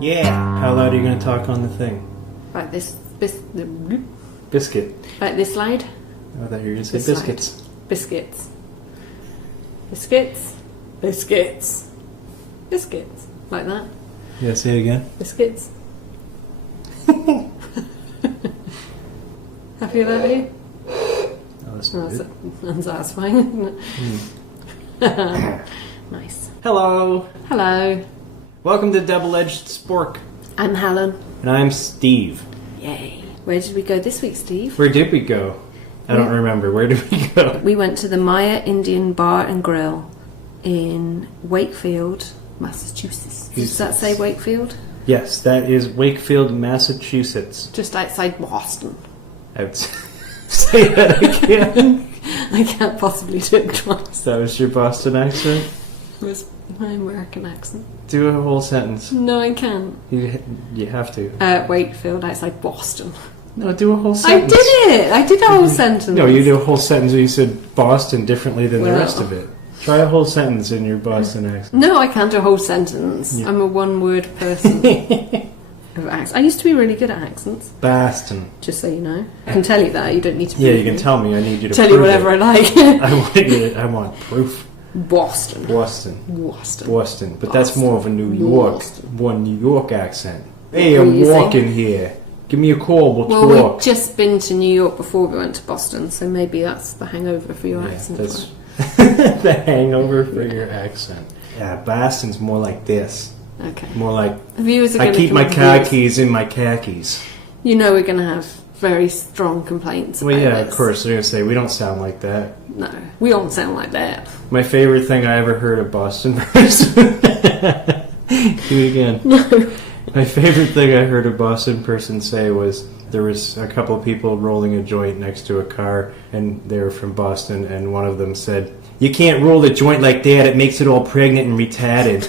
Yeah. How loud are you going to talk on the thing? Like this Biscuit. Like this slide? I thought you were going to say This biscuits. slide. Biscuits. Biscuits. Biscuits. Biscuits. Like that. Yeah, say it again. Biscuits. Happy about you? Oh, that's not good. Unsatisfying, isn't it? Nice. Hello. Hello. Welcome to Double-Edged Spork. I'm Helen. And I'm Steve. Yay. Where did we go this week, Steve? Where did we go? I don't remember. Where did we go? We went to the Maya Indian Bar and Grill in Wakefield, Massachusetts. Does that say Wakefield? Yes, that is Wakefield, Massachusetts. Just outside Boston. Say that again. I can't possibly do it twice. That was your Boston accent? It was my American accent. Do a whole sentence. No, I can't. You have to. Wakefield, outside Boston. No, do a whole sentence. I did it! I did a whole sentence. No, you do a whole sentence where you said Boston differently than the rest of it. Try a whole sentence in your Boston accent. No, I can't do a whole sentence. Yeah. I'm a one-word person. I used to be really good at accents. Boston. Just so you know. I can tell you that. You don't need to Yeah, prove you can me. tell me. I need you to tell prove you whatever it. I like. I want proof. Boston. Boston. Boston. Boston. But Boston. that's more of a New York, New York accent. Hey, I'm walking here. Give me a call. We'll talk. We've just been to New York before we went to Boston, so maybe that's the hangover for your accent. That's the hangover for your accent. Yeah, Boston's more like this. Okay. More like, Viewers are I gonna keep my confuse. car keys in my khakis. You know we're going to have very strong complaints Well, about yeah, this. of course. They're going to say, we don't sound like that. No, we don't sound like that. My favorite thing I ever heard a Boston person... Do it again. No. My favorite thing I heard a Boston person say was there was a couple of people rolling a joint next to a car, and they were from Boston, and one of them said, "You can't roll the joint like that, it makes it all pregnant and retarded."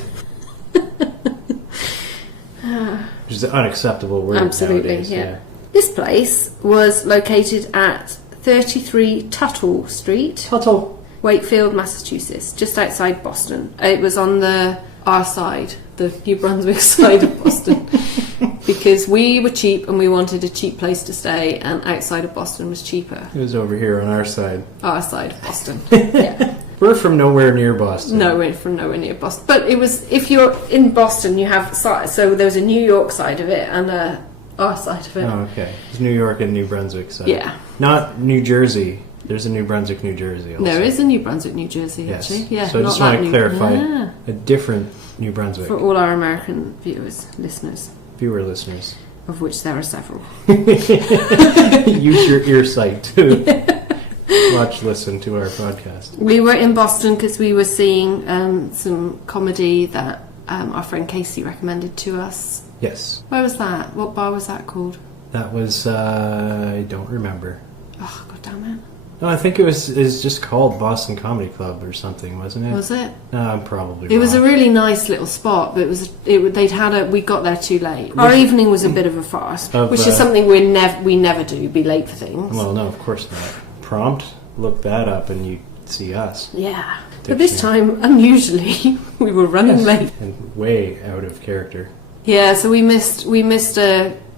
Which is an unacceptable word. Absolutely, nowadays, yeah. This place was located at 33 Tuttle Street, Tuttle. Wakefield, Massachusetts, just outside Boston. It was on our side, the New Brunswick side of Boston, because we were cheap and we wanted a cheap place to stay, and outside of Boston was cheaper. It was over here on our side. Our side of Boston. Yeah. We're from nowhere near Boston. No, we're from nowhere near Boston. But it was, if you're in Boston, you have sides. So there was a New York side of it and our side of it. Oh, okay. It's New York and New Brunswick side. Yeah. Not New Jersey. There's a New Brunswick, New Jersey also. There is a New Brunswick, New Jersey, Yes. actually. Yeah, So I just not want that to New- clarify Yeah. a different New Brunswick. For all our American viewers, listeners, Viewer listeners. of which there are several. Use your ear sight to listen to our podcast. We were in Boston because we were seeing some comedy that our friend Casey recommended to us. Yes. Where was that? What bar was that called? That was, I don't remember. Oh, God damn it. No, I think it's just called Boston Comedy Club or something, wasn't it? Was it? No, I'm probably It was a wrong. really nice little spot, but we got there too late. Our evening was a bit of a farce, which is something we never do, be late for things. Well, no, of course not. Prompt, look that up and you see us. Yeah. But this time, unusually, we were running late. And way out of character. Yeah, so we missed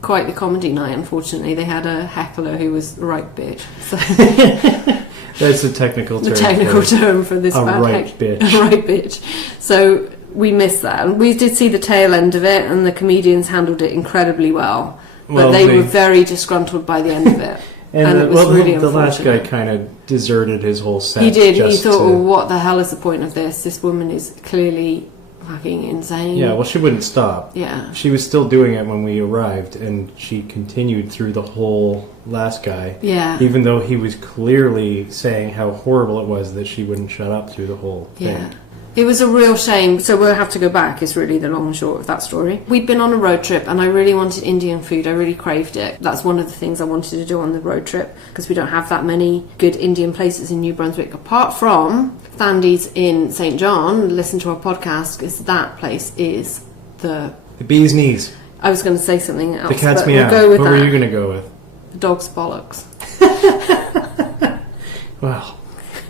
quite the comedy night, unfortunately. They had a heckler who was a right bitch. So That's the technical term. the technical term for this a bad right bitch. A right bitch. So we missed that. And we did see the tail end of it, and the comedians handled it incredibly well. But they were very disgruntled by the end of it. And it was really the last guy unfortunate. kind of deserted his whole set. He did. He just thought, to- well, what the hell is the point of this? This woman is clearly fucking insane. Yeah, well, she wouldn't stop. Yeah. She was still doing it when we arrived, and she continued through the whole last guy. Yeah. Even though he was clearly saying how horrible it was that she wouldn't shut up through the whole thing. Yeah. It was a real shame, so we'll have to go back, is really the long and short of that story. We'd been on a road trip and I really wanted Indian food, I really craved it. That's one of the things I wanted to do on the road trip, because we don't have that many good Indian places in New Brunswick, apart from Thandy's in St. John. Listen to our podcast, because that place is the bee's knees. I was going to say something else, The cat's but meow. we'll go with What that. were you going to go with? The dog's bollocks. Well,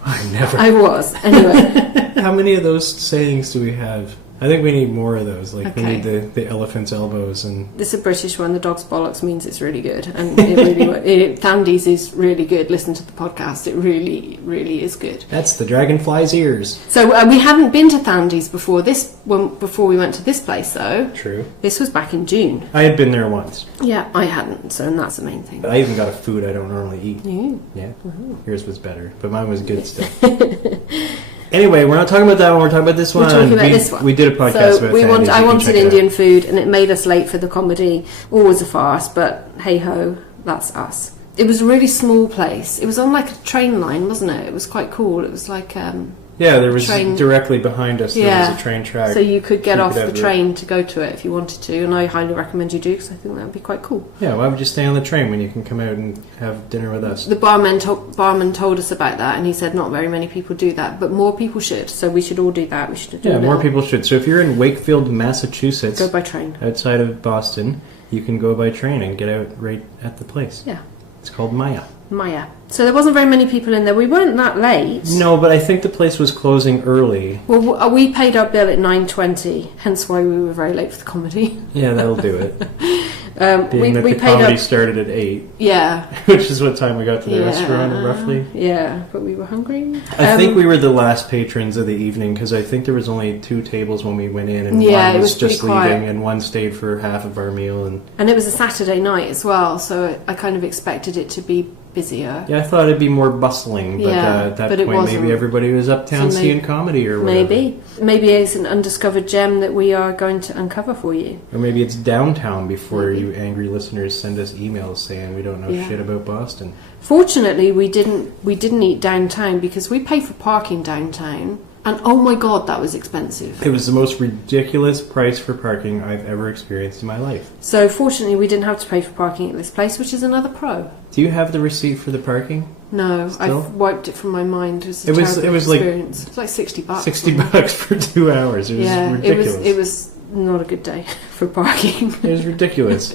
I never. I was. Anyway. How many of those sayings do we have? I think we need more of those. Like, we Okay. need the elephant's elbows and... This is a British one. The dog's bollocks means it's really good, and it really Thandies is really good. Listen to the podcast; it really, really is good. That's the dragonfly's ears. So we hadn't been to Thandies before before we went to this place, though. True. This was back in June. I had been there once. Yeah, I hadn't, so that's the main thing. I even got a food I don't normally eat. Mm. Yeah. Yours was better, but mine was good stuff. Anyway, we're not talking about that one. We're talking about this one. We're talking about this one. We did a podcast about Thandies. I You can wanted check it out. Indian food, and it made us late for the comedy. Always a farce, but hey ho, that's us. It was a really small place. It was on like a train line, wasn't it? It was quite cool. It was like Yeah, there was train. directly behind us. There was a train track. So you could get You off could the have train to go to it if you wanted to, and I highly recommend you do because I think that would be quite cool. Yeah, why would you stay on the train when you can come out and have dinner with us? The barman told us about that, and he said not very many people do that, but more people should. So we should all do that. We should do Yeah, it. more people should. So if you're in Wakefield, Massachusetts, Go by train. outside of Boston, you can go by train and get out right at the place. Yeah, It's called Maya. Maya. So there wasn't very many people in there. We weren't that late. No, but I think the place was closing early. Well, we paid our bill at 9:20, hence why we were very late for the comedy. Yeah, that'll do it. Being that we the paid comedy our started at 8, yeah. which is what time we got to the restaurant, roughly. Yeah, but we were hungry. I think we were the last patrons of the evening because I think there was only 2 tables when we went in, and Yeah, one it was was pretty just leaving, quiet. and one stayed for half of our meal. And it was a Saturday night as well, so I kind of expected it to be busier. yeah, I thought it'd be more bustling, but Yeah, at that but it point wasn't. maybe everybody was uptown So seeing comedy or whatever. Maybe it's an undiscovered gem that we are going to uncover for you. Or maybe it's downtown before you angry listeners send us emails saying we don't know Yeah. shit about Boston. Fortunately, we didn't eat downtown because we pay for parking downtown, and oh my god, that was expensive. It was the most ridiculous price for parking I've ever experienced in my life. So fortunately, we didn't have to pay for parking at this place, which is another pro. Do you have the receipt for the parking? No, Still? I've wiped it from my mind. It was It was like experience. It's like $60. $60 for 2 hours. It was ridiculous. It was not a good day for parking. It was ridiculous.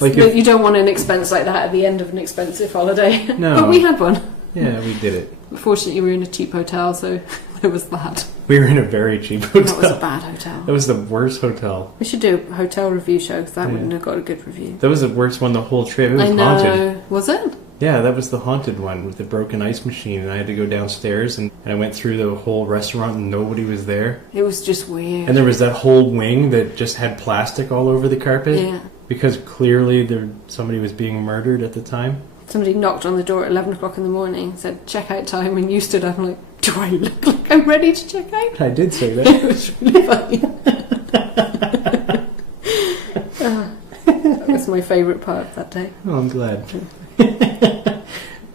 Like No, if, you don't want an expense like that at the end of an expensive holiday. No. But we had one. yeah, we did it. Fortunately, we were in a cheap hotel, so there was that. We were in a very cheap hotel. That was a bad hotel. That was the worst hotel. We should do a hotel review show because that Yeah. wouldn't have got a good review. That was the worst one the whole trip. It was I know. haunted. Was it? Yeah, that was the haunted one with the broken ice machine, and I had to go downstairs, and I went through the whole restaurant, and nobody was there. It was just weird. And there was that whole wing that just had plastic all over the carpet. Yeah. Because clearly somebody was being murdered at the time. Somebody knocked on the door at 11 o'clock in the morning, said checkout time, and you stood up and like, do I look like I'm ready to check out? I did say that. It was really funny. That was my favourite part of that day. Oh, I'm glad.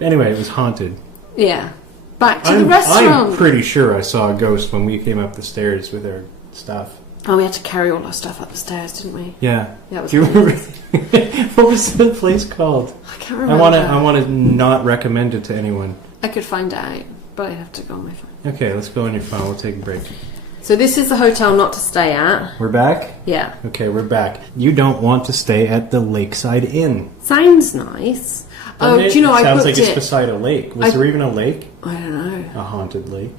Anyway, it was haunted. Yeah. Back to the restaurant. I'm pretty sure I saw a ghost when we came up the stairs with our stuff. Oh, we had to carry all our stuff up the stairs, didn't we? Yeah. Yeah, it was Do you remember? crazy. What was the place called? I can't remember. I want to not recommend it to anyone. I could find out, but I'd have to go on my phone. Okay, let's go on your phone. We'll take a break. So this is the hotel not to stay at. We're back? Yeah. Okay, we're back. You don't want to stay at the Lakeside Inn. Sounds nice. Oh, do you know, I Sounds booked like it's it. beside a lake. Was there even a lake? I don't know. A haunted lake.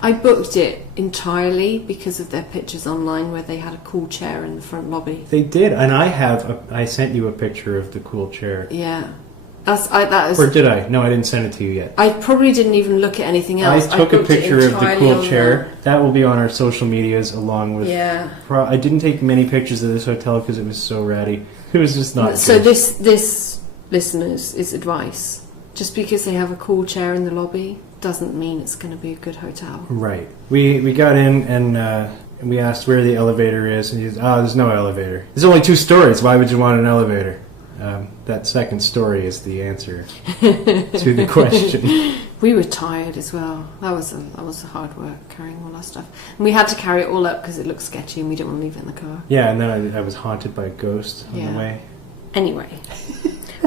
I booked it entirely because of their pictures online where they had a cool chair in the front lobby. They did, and I sent you a picture of the cool chair. Yeah. That was. Or did I? No, I didn't send it to you yet. I probably didn't even look at anything else. I took a booked it picture of the entirely cool on chair. That will be on our social medias along with... Yeah. I didn't take many pictures of this hotel because it was so ratty. It was just not So good. this, listeners, is advice. Just because they have a cool chair in the lobby doesn't mean it's going to be a good hotel. Right. We got in and we asked where the elevator is, and he said, there's no elevator. There's only 2 stories. Why would you want an elevator? That second story is the answer to the question. We were tired as well. That was a hard work carrying all our stuff. And we had to carry it all up because it looked sketchy and we didn't want to leave it in the car. Yeah, and then I was haunted by a ghost on the way. Anyway,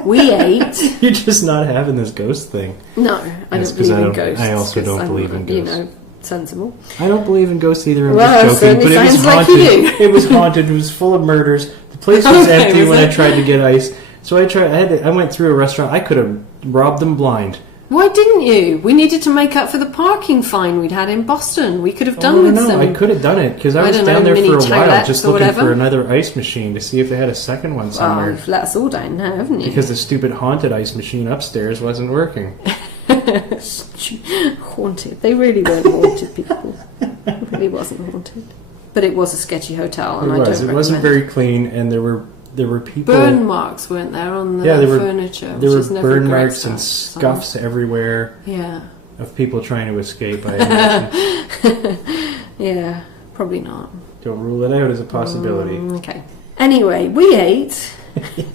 we ate. You're just not having this ghost thing. No, I That's don't 'cause believe in ghosts. I also 'cause don't I'm, believe in ghosts. Sensible. I don't believe in ghosts either. I'm Well, just joking. But certainly it was sounds like haunted. you do. It was haunted. It was full of murders. The place was empty was when it? I tried to get ice. So I went through a restaurant. I could have robbed them blind. Why didn't you? We needed to make up for the parking fine we'd had in Boston. We could have done with some... I could have done it, because I was down there for a while just looking for another ice machine to see if they had a second one somewhere. Well, you've let us all down now, haven't you? Because the stupid haunted ice machine upstairs wasn't working. Haunted. They really weren't haunted, people. It really wasn't haunted. But it was a sketchy hotel, and It wasn't very clean, and there were people... Burn marks, weren't there, on the furniture? There were burn marks and scuffs everywhere. Yeah. Of people trying to escape, I imagine. Yeah, probably not. Don't rule it out as a possibility. Okay. Anyway, we ate...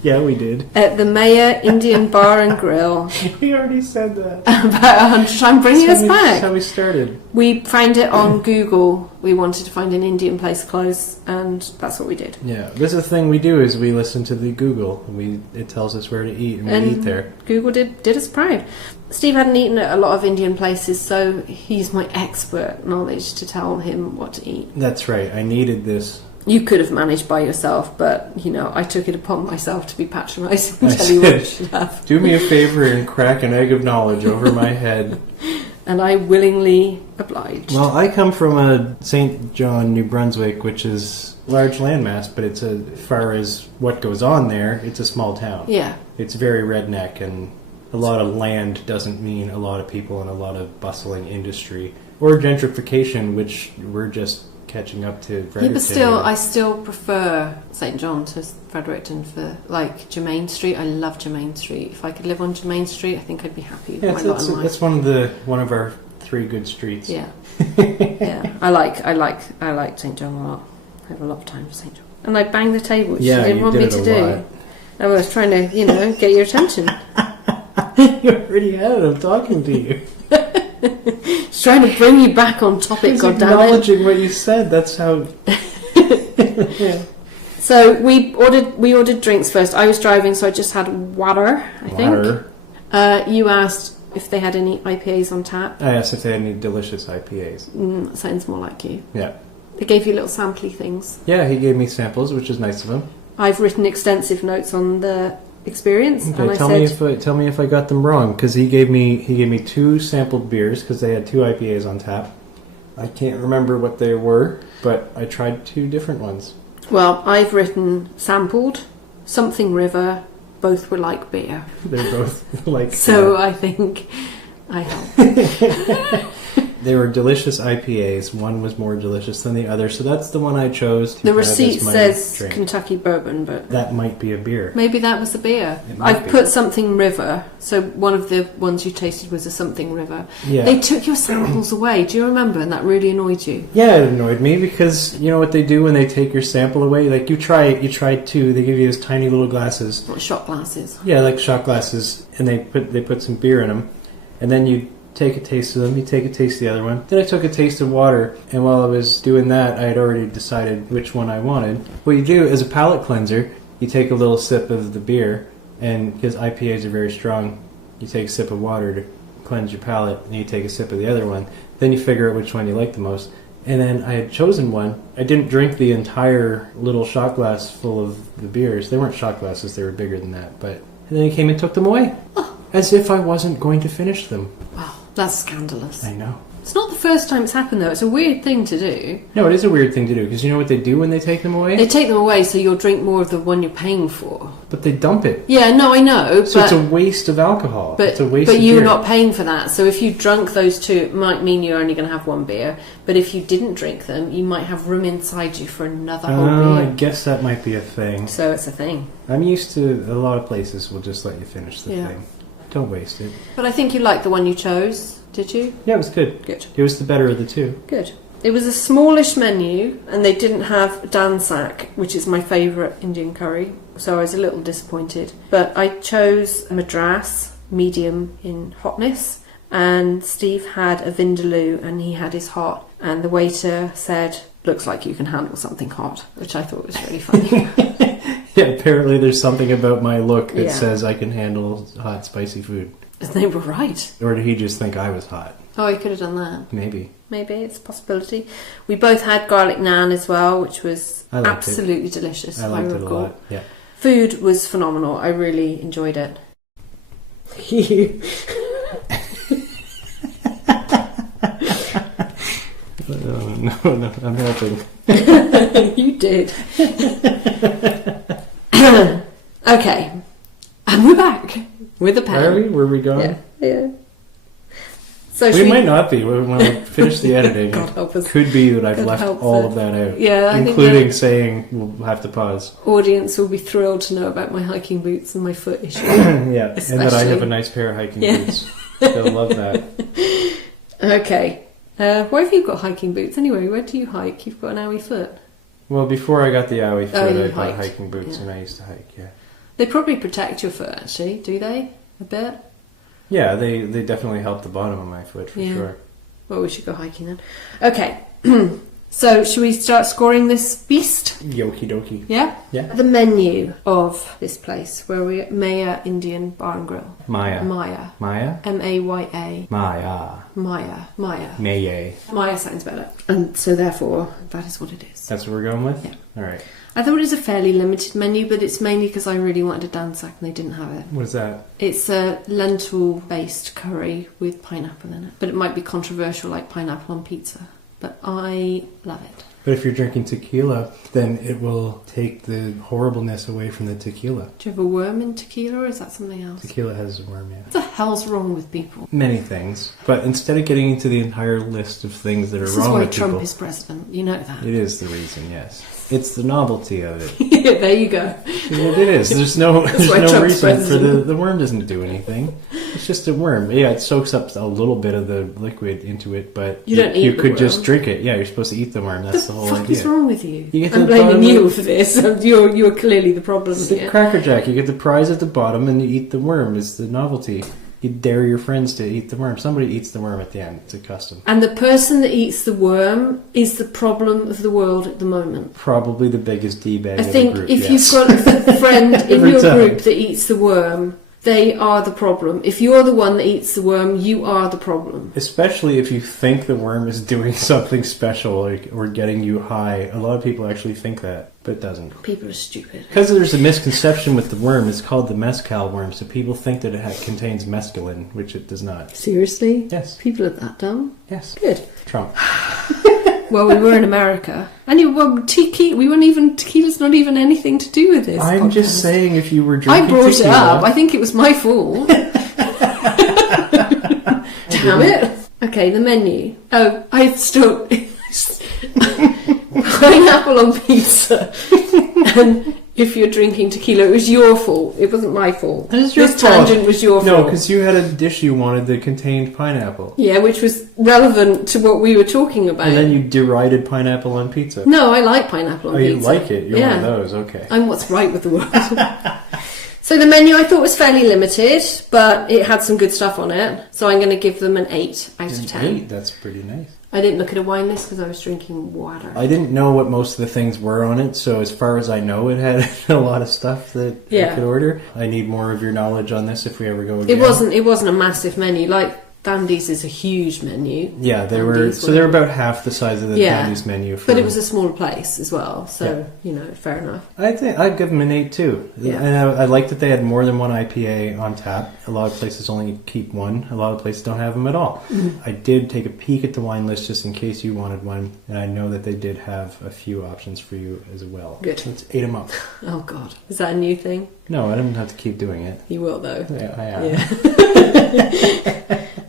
Yeah, we did. At the Mayor Indian Bar and Grill. We already said that. I'm bringing us back. That's how we started. We found it on Google. We wanted to find an Indian place close, and that's what we did. Yeah, this is the thing we do is we listen to the Google. And it tells us where to eat, and we eat there. Google did us proud. Steve hadn't eaten at a lot of Indian places, so he's my expert knowledge to tell him what to eat. That's right. I needed this. You could have managed by yourself, but, I took it upon myself to be patronising and tell you what you should have. Do me a favour and crack an egg of knowledge over my head. And I willingly obliged. Well, I come from St. John, New Brunswick, which is a large landmass, but it's as far as what goes on there, it's a small town. Yeah. It's very redneck, and a lot of land doesn't mean a lot of people and a lot of bustling industry. Or gentrification, which we're just... catching up to Fredericton. Yeah, but I still prefer St. John to Fredericton for, Germain Street. I love Germain Street. If I could live on Germain Street, I think I'd be happy with my lot in life. That's one of our 3 good streets. Yeah. Yeah. I like St. John a lot. I have a lot of time for St. John. And I banged the table, which you didn't want me to do. Lot. I was trying to, get your attention. You already had it. I'm talking to you. Just trying to bring you back on topic, goddammit. Acknowledging what you said. That's how. Yeah. So we ordered drinks first. I was driving, so I just had water. I think. You asked if they had any IPAs on tap. I asked if they had any delicious IPAs. That sounds more like you. Yeah. They gave you little sampley things. Yeah, he gave me samples, which is nice of him. I've written extensive notes on the experience. Okay, and tell me if I got them wrong, because he gave me 2 sampled beers because they had 2 IPAs on tap. I can't remember what they were, but I tried 2 different ones. Well, I've written sampled, something river. Both were like beer. They're both like. So I think I helped. They were delicious IPAs. One was more delicious than the other, so that's the one I chose. The receipt says drink. Kentucky bourbon, but... That might be a beer. Maybe that was a beer. I've put something river, so one of the ones you tasted was a something river. Yeah. They took your samples away, do you remember? And that really annoyed you. Yeah, it annoyed me, because you know what they do when they take your sample away? Like, you try 2, they give you these tiny little glasses. What, shot glasses? Yeah, like shot glasses, and they put some beer in them, and then you... take a taste of them, you take a taste of the other one. Then I took a taste of water, and while I was doing that, I had already decided which one I wanted. What you do, as a palate cleanser, you take a little sip of the beer, and because IPAs are very strong, you take a sip of water to cleanse your palate, and you take a sip of the other one. Then you figure out which one you like the most. And then I had chosen one. I didn't drink the entire little shot glass full of the beers. They weren't shot glasses, they were bigger than that. And then he came and took them away. Oh. As if I wasn't going to finish them. Wow. That's scandalous. I know. It's not the first time it's happened, though. It's a weird thing to do. No, it is a weird thing to do, because you know what they do when they take them away? They take them away so you'll drink more of the one you're paying for. But they dump it. Yeah, no, I know. So it's a waste of alcohol. It's a waste but of you're beer. not paying for that. So if you drunk those 2, it might mean you're only going to have 1 beer. But if you didn't drink them, you might have room inside you for another whole beer. I guess that might be a thing. So it's a thing. I'm used to a lot of places will just let you finish the thing. Don't waste it. But I think you liked the one you chose. Did you? Yeah, it was good. Good. It was the better of the 2. Good. It was a smallish menu, and they didn't have dansak, which is my favourite Indian curry, so I was a little disappointed. But I chose Madras, medium in hotness, and Steve had a vindaloo, and he had his hot, and the waiter said, "Looks like you can handle something hot," which I thought was really funny. Yeah, apparently there's something about my look that says I can handle hot, spicy food. They were right. Or did he just think I was hot? Oh, he could have done that. Maybe. Maybe, it's a possibility. We both had garlic naan as well, which was absolutely delicious. I liked it a lot, yeah. Food was phenomenal. I really enjoyed it. No, I'm helping. You did. Okay. And we're back with a pen. Are we? Were we gone? Yeah. So We might not be. When we finish the editing, God help us. it could be that I've God left help all us. of that out. Yeah, I think including saying we'll have to pause. audience will be thrilled to know about my hiking boots and my foot issue. Yeah, Especially. and that I have a nice pair of hiking boots. They'll love that. Okay. Why have you got hiking boots anyway? Where do you hike? You've got an owie foot. Well, before I got the owie foot, you I bought hiked. hiking boots, Yeah. and I used to hike. Yeah, They probably protect your foot, actually, do they? A bit? yeah, they definitely help the bottom of my foot for Yeah. sure. Well, we should go hiking then. Okay. So, should we start scoring this beast? Yoki dokie. Yeah? Yeah. The menu of this place, where we're at Maya Indian Bar and Grill. Maya. Maya. Maya. M-A-Y-A. Maya. Maya. Maya. Maye. Maya sounds better. And so, therefore, that is what it is. That's what we're going with? Yeah. All right. I thought it was a fairly limited menu, but it's mainly because I really wanted a dansak and they didn't have it. What is that? It's a lentil-based curry with pineapple in it. But it might be controversial, like pineapple on pizza. But I love it. But if you're drinking tequila, then it will take the horribleness away from the tequila. Do you have a worm in tequila, or is that something else? Tequila has a worm, yeah. What the hell's wrong with people? Many things. But instead of getting into the entire list of things that are This wrong is why with Trump people... is president. You know that. It is the reason, yes. It's the novelty of it. Yeah, there you go. It is. There's no, That's there's why no Trump's reason for president. the worm doesn't do anything. It's just a worm. Yeah, it soaks up a little bit of the liquid into it, but You don't eat you the could worm. just drink it. Yeah, you're supposed to eat the worm. That's the whole fuck idea. is wrong with you? You get to I'm the blaming bottom you of- for this. You're clearly the problem It's the here. Cracker Jack. You get the prize at the bottom and you eat the worm. It's the novelty. You dare your friends to eat the worm. Somebody eats the worm at the end. It's a custom. And the person that eats the worm is the problem of the world at the moment. Probably the biggest D-bag I of the think group, if yes. you've got a friend in Every your time. group that eats the worm, they are the problem. If you're the one that eats the worm, you are the problem. Especially if you think the worm is doing something special or getting you high. A lot of people actually think that, but it doesn't. People are stupid. Because there's a misconception with the worm. It's called the mezcal worm, so people think that it contains mescaline, which it does not. Seriously? Yes. People are that dumb? Yes. Good. Trump. Well, we were in America. And tequila's not even anything to do with this. I'm just podcast. saying if you were drinking I brought tequila, it up. I think it was my fault. Damn it. Okay, the menu. Oh, I still... Pineapple on pizza. And if you're drinking tequila, it was your fault. It wasn't my fault. That is your this fault. tangent was your No, fault. because you had a dish you wanted that contained pineapple. Yeah, which was relevant to what we were talking about. And then you derided pineapple on pizza. No, I like pineapple on Oh, pizza. you like it? You're yeah. one of those, okay. I'm what's right with the world. So the menu I thought was fairly limited, but it had some good stuff on it. So I'm going to give them an 8 out of 10. 8, that's pretty nice. I didn't look at a wine list because I was drinking water. I didn't know what most of the things were on it, so as far as I know, it had a lot of stuff that I could order. I need more of your knowledge on this if we ever go again. It wasn't a massive menu. Like Dandy's is a huge menu. Yeah, they Dandy's were about half the size of the Dandy's menu. But it was a smaller place as well, so fair enough. I think I'd give them an 8 too. Yeah. And I like that they had more than one IPA on tap. A lot of places only keep one. A lot of places don't have them at all. Mm-hmm. I did take a peek at the wine list just in case you wanted one, and I know that they did have a few options for you as well. Good. Let's 8 them up. Oh God, is that a new thing? No, I don't have to keep doing it. You will though. Yeah, I am. Yeah.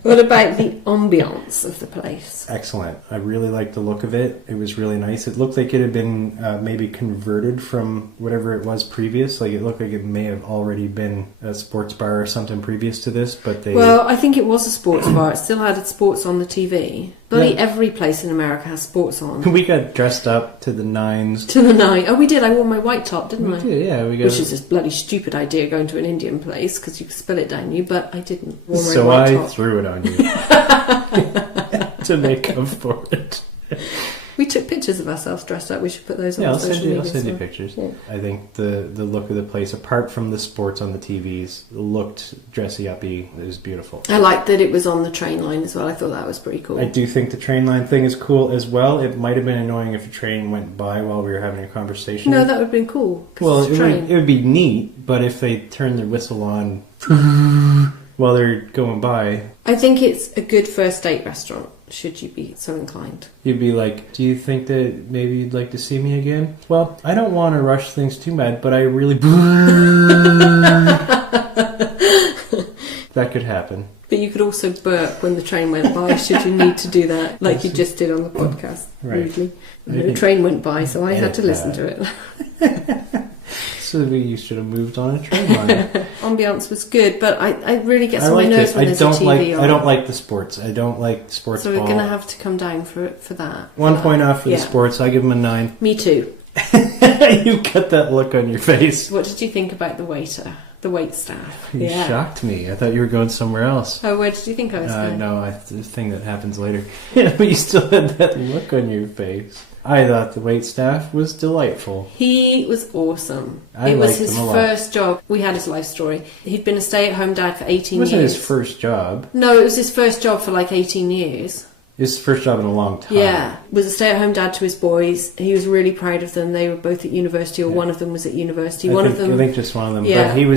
What about the ambiance of the place? Excellent. I really liked the look of it. It was really nice. It looked like it had been maybe converted from whatever it was previous. Like it looked like it may have already been a sports bar or something previous to this, but they... Well, I think it was a sports bar. It still had sports on the TV. Bloody every place in America has sports on. We got dressed up to the nines. To the night. Oh, we did. I wore my white top, didn't I? We did, yeah. Which is a bloody stupid idea going to an Indian place because you could spill it down you, but I didn't. Wore my So white I top. threw it on you to make up for it. We took pictures of ourselves dressed up. We should put those on Yeah, I'll social send you media. pictures. Yeah. I think the look of the place, apart from the sports on the TVs, looked dressy-uppy. It was beautiful. I liked that it was on the train line as well. I thought that was pretty cool. I do think the train line thing is cool as well. It might have been annoying if a train went by while we were having a conversation. No, that would have been cool. 'Cause Well, it's a train. it would be neat, but if they turn their whistle on while they're going by... I think it's a good first date restaurant. should you be so inclined. You'd be like, do you think that maybe you'd like to see me again? Well, I don't want to rush things too bad, but I really... That could happen. But you could also burp when the train went by, should you need to do that, like you just did on the podcast, right. rudely. The train went by, so I had to listen to it. So you should have moved on a train line. Ambiance was good, but I really get on my nerves when there's a TV on. I don't like the sports. I don't like sports So ball. we're going to have to come down for that. 1 point off for the sports. I give them a 9. Me too. You got that look on your face. What did you think about the waiter? The wait staff? You shocked me. I thought you were going somewhere else. Oh, where did you think I was going? No, it's a thing that happens later. But you still had that look on your face. I thought the wait staff was delightful. He was awesome. It was his first job. We had his life story. He'd been a stay-at-home dad for 18 years. It wasn't his first job. No, it was his first job for like 18 years. His first job in a long time. Yeah. Was a stay-at-home dad to his boys. He was really proud of them. They were both at university, or one of them was at university. I think just one of them. Yeah. But he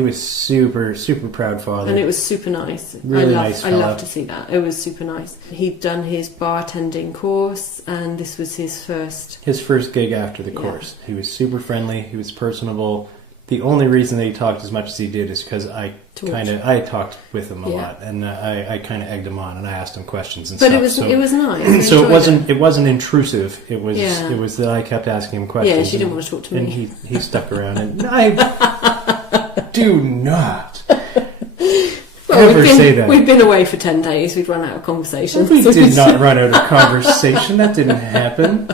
was super, super proud father. And it was super nice. Really nice fella. I love to see that. It was super nice. He'd done his bartending course, and this was his first gig after the course. He was super friendly. He was personable. The only reason that he talked as much as he did is because I talked with him a lot, and I kind of egged him on, and I asked him questions and stuff. But it was nice. So it wasn't intrusive. It was that I kept asking him questions. Yeah, she didn't want to talk to me, and he stuck around. And I do not ever say that. We've been away for 10 days. We'd run out of conversation. We did not run out of conversation. That didn't happen.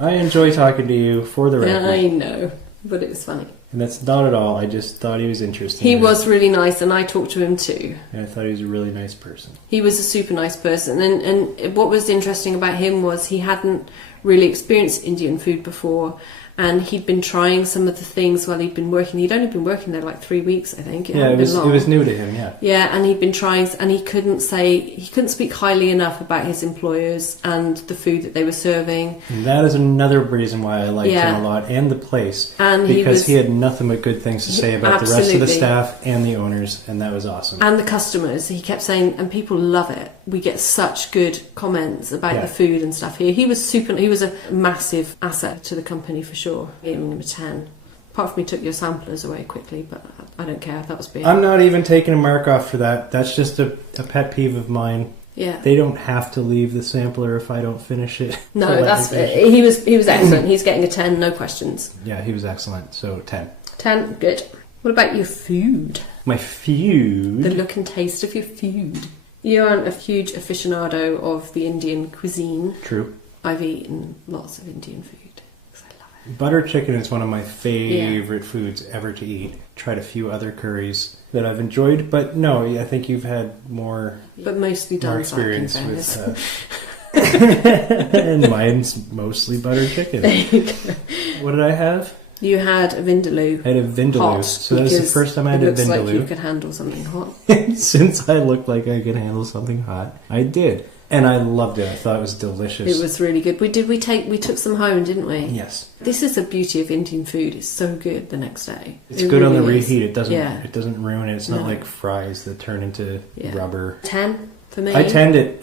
I enjoy talking to you, for the record. I know. But it was funny. And that's not at all. I just thought he was interesting. He was really nice, and I talked to him too. And I thought he was a really nice person. He was a super nice person. And what was interesting about him was he hadn't really experienced Indian food before. And he'd been trying some of the things while he'd been working. He'd only been working there like 3 weeks, I think. It was new to him, yeah. Yeah, and he'd been trying, and he couldn't speak highly enough about his employers and the food that they were serving. And that is another reason why I liked him a lot, and the place. And because he had nothing but good things to say about the rest of the staff and the owners, and that was awesome. And the customers. He kept saying, and people love it. We get such good comments about the food and stuff here. He was a massive asset to the company for sure. Gave him a 10. Apart from he took your samplers away quickly, but I don't care. That was big. I'm not even taking a mark off for that. That's just a pet peeve of mine. Yeah. They don't have to leave the sampler if I don't finish it. No, he was excellent. He's getting a 10, no questions. Yeah, he was excellent. So 10. 10, good. What about your food? My food? The look and taste of your food. You aren't a huge aficionado of the Indian cuisine. True. I've eaten lots of Indian food. Butter chicken is one of my favorite foods ever to eat. Tried a few other curries that I've enjoyed, but no, I think you've had more. But mostly more experience with. And mine's mostly butter chicken. There you go. What did I have? You had a vindaloo. I had a vindaloo. Hot, so that was the first time I had a vindaloo. It looks like you could handle something hot. Since I looked like I could handle something hot, I did. And I loved it. I thought it was delicious. It was really good. We took some home, didn't we? Yes. This is the beauty of Indian food. It's so good the next day. It's good really on the reheat. It doesn't ruin it. It's not like fries that turn into rubber. 10 for me. I tend it.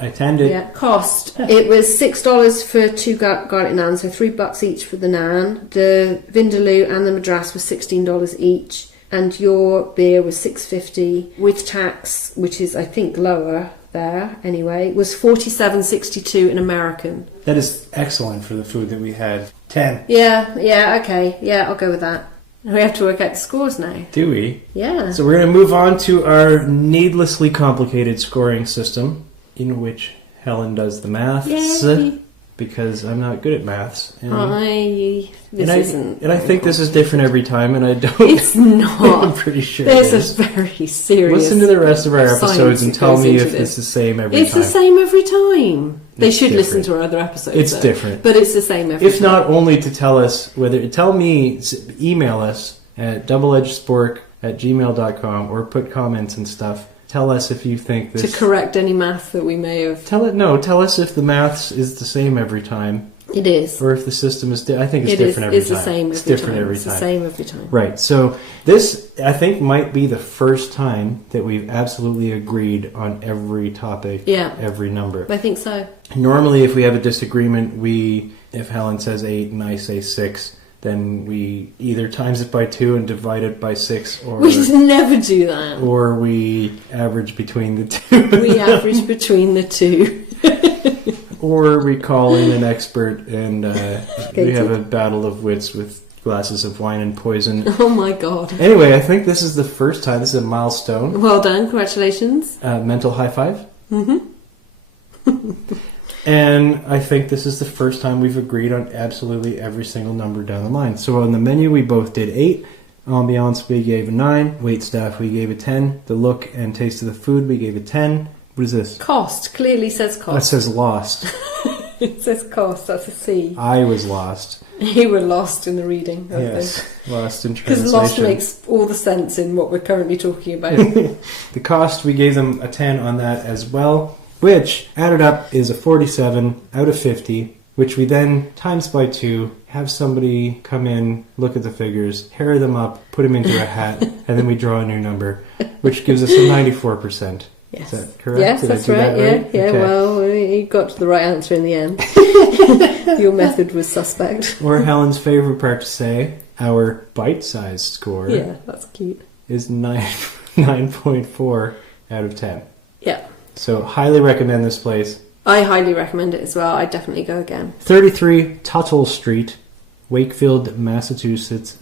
Yeah. Cost. It was $6 for 2 garlic naans, so $3 each for the naan. The vindaloo and the madras was $16 each. And your beer was $6.50 with tax, which is I think lower there anyway, was $47.62 in American. That is excellent for the food that we had. 10. Yeah, okay. Yeah, I'll go with that. We have to work out the scores now. Do we? Yeah. So we're going to move on to our needlessly complicated scoring system, in which Helen does the maths. Yay. Because I'm not good at maths. And I think this is different every time, and I don't. It's not. I'm pretty sure There's a very serious. Listen to the rest of our episodes and tell me if it's the same every time. It's the same every time. They should listen different. to our other episodes. It's different. But it's the same every time. If not only to tell us email us at doubleedgedspork@gmail.com or put comments and stuff. Tell us if you think this... To correct any math that we may have... Tell us if the maths is the same every time. It is. Or if the system is... I think it's different every time. It's the same every time. It's different every It's time. the same every time. Right. So this, I think, might be the first time that we've absolutely agreed on every topic, every number. I think so. Normally, if we have a disagreement, if Helen says 8 and I say 6, then we either times it by 2 and divide it by 6, or We just never do that. or we average between the two. We average between the two. Or we call in an expert and we have a battle of wits with glasses of wine and poison. Oh my god. Anyway, I think this is the first time. This is a milestone. Well done. Congratulations. Mental high five. Mm-hmm. And I think this is the first time we've agreed on absolutely every single number down the line. So on the menu, we both did 8. Ambiance, we gave a 9. Wait staff, we gave a 10. The look and taste of the food, we gave a 10. What is this? Cost. Clearly says That cost. says lost. It says cost. That's a C. I was lost. You were lost in the reading. I Yes, think. lost in Because translation. lost makes all the sense in what we're currently talking about. The cost, we gave them a 10 on that as well, which added up is a 47 out of 50, which we then times by 2, have somebody come in, look at the figures, hair them up, put them into a hat, and then we draw a new number, which gives us a 94%. Yes. Is that correct? Yes, Did I that's do right. that Yeah. Okay. Well, you got to the right answer in the end. Your method was suspect. Or Helen's favorite part to say, our bite-sized score Yeah, that's cute. is 9.4 out of 10. Yeah. So highly recommend this place. I highly recommend it as well. I'd definitely go again. 33 Tuttle Street, Wakefield, Massachusetts.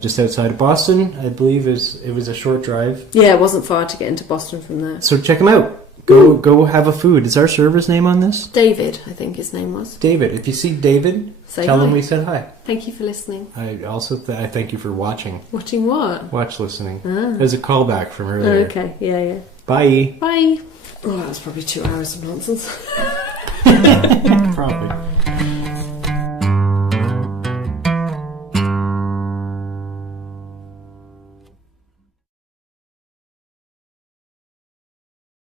Just outside of Boston, I believe it was a short drive. Yeah, it wasn't far to get into Boston from there. So check them out. Go have a food. Is our server's name on this? David, I think his name was. David. If you see David, Say tell hi. him we said hi. Thank you for listening. I also I thank you for watching. Watching what? Watch listening. Ah. There's a callback from Oh, earlier. okay, yeah. Bye. Bye. Oh, that was probably 2 hours of nonsense. Probably.